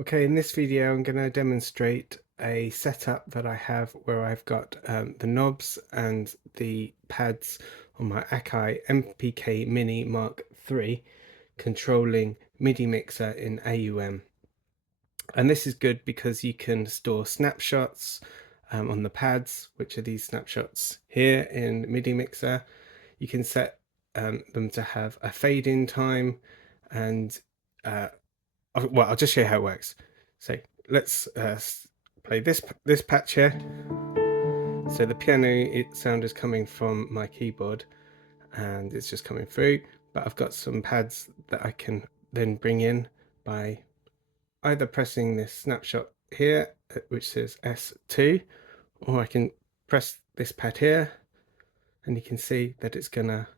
Okay, in this video I'm going to demonstrate a setup that I have where I've got the knobs and the pads on my Akai MPK Mini Mk3 controlling MIDI mixer in AUM. And this is good because you can store snapshots on the pads, which are these snapshots here in MIDI mixer. You can set them to have a fade in time, and well, I'll just show you how it works. So let's play this patch here. So the piano sound is coming from my keyboard and it's just coming through, but I've got some pads that I can then bring in by either pressing this snapshot here, which says S2, or I can press this pad here and you can see that it's gonna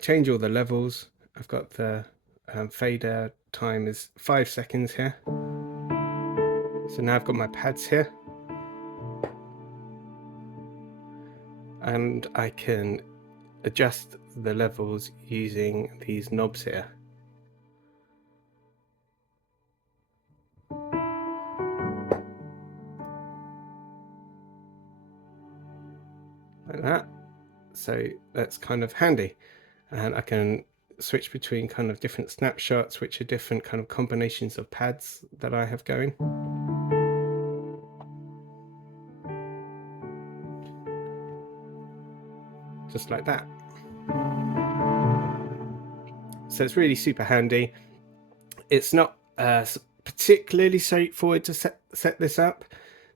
change all the levels. I've got the fader time is 5 seconds here. So now I've got my pads here and I can adjust the levels using these knobs here. Like that. So that's kind of handy, and I can switch between kind of different snapshots, which are different kind of combinations of pads that I have going. Just like that. So it's really super handy. It's not particularly straightforward to set this up.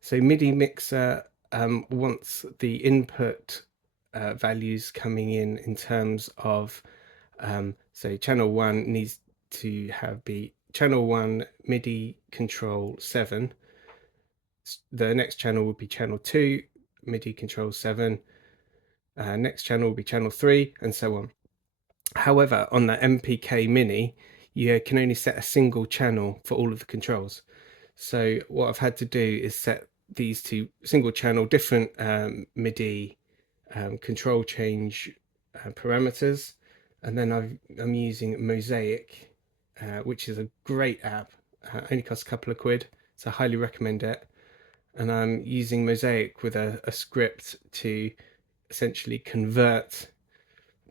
So MIDI mixer wants the input values coming in terms of so channel 1 needs to be channel 1 MIDI control 7. The next channel will be channel 2 MIDI control 7. Next channel will be channel 3, and so on. However, on the MPK Mini, you can only set a single channel for all of the controls. So what I've had to do is set these two single channel different MIDI control change parameters, and then I'm using Mozaic, which is a great app. Only costs a couple of quid, so I highly recommend it. And I'm using Mozaic with a script to essentially convert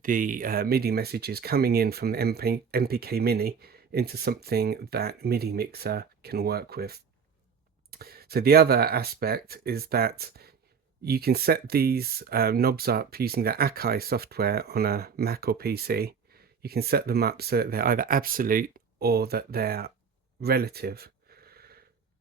the MIDI messages coming in from the MPK Mini into something that MIDI mixer can work with. So the other aspect is that you can set these knobs up using the Akai software on a Mac or PC. You can set them up so that they're either absolute or that they're relative.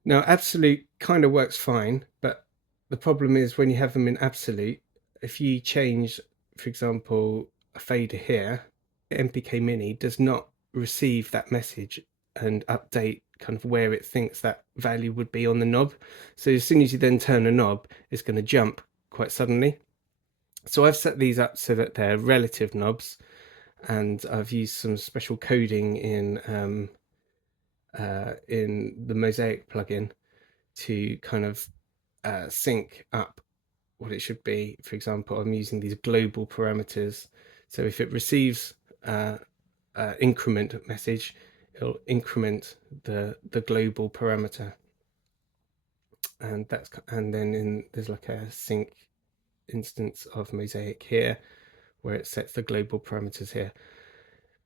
Now, absolute kind of works fine, but the problem is when you have them in absolute, if you change, for example, a fader here, the MPK Mini does not receive that message and update kind of where it thinks that value would be on the knob. So as soon as you then turn a knob, it's going to jump quite suddenly. So I've set these up so that they're relative knobs, and I've used some special coding in the Mozaic plugin to kind of sync up what it should be. For example, I'm using these global parameters. So if it receives increment message, it'll increment the global parameter, and then there's like a sync instance of Mozaic here where it sets the global parameters here.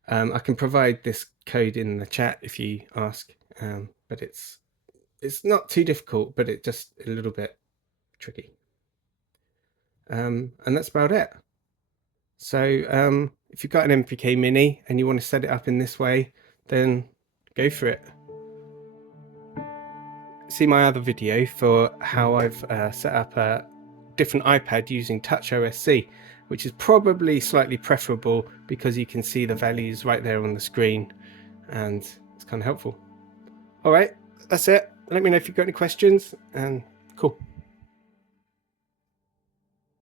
I can provide this code in the chat if you ask, but it's not too difficult, but it's just a little bit tricky. And that's about it. So if you've got an MPK Mini and you want to set it up in this way, then go for it. See my other video for how I've set up a different iPad using Touch OSC, which is probably slightly preferable because you can see the values right there on the screen, and it's kind of helpful. All right, that's it. Let me know if you've got any questions, and cool.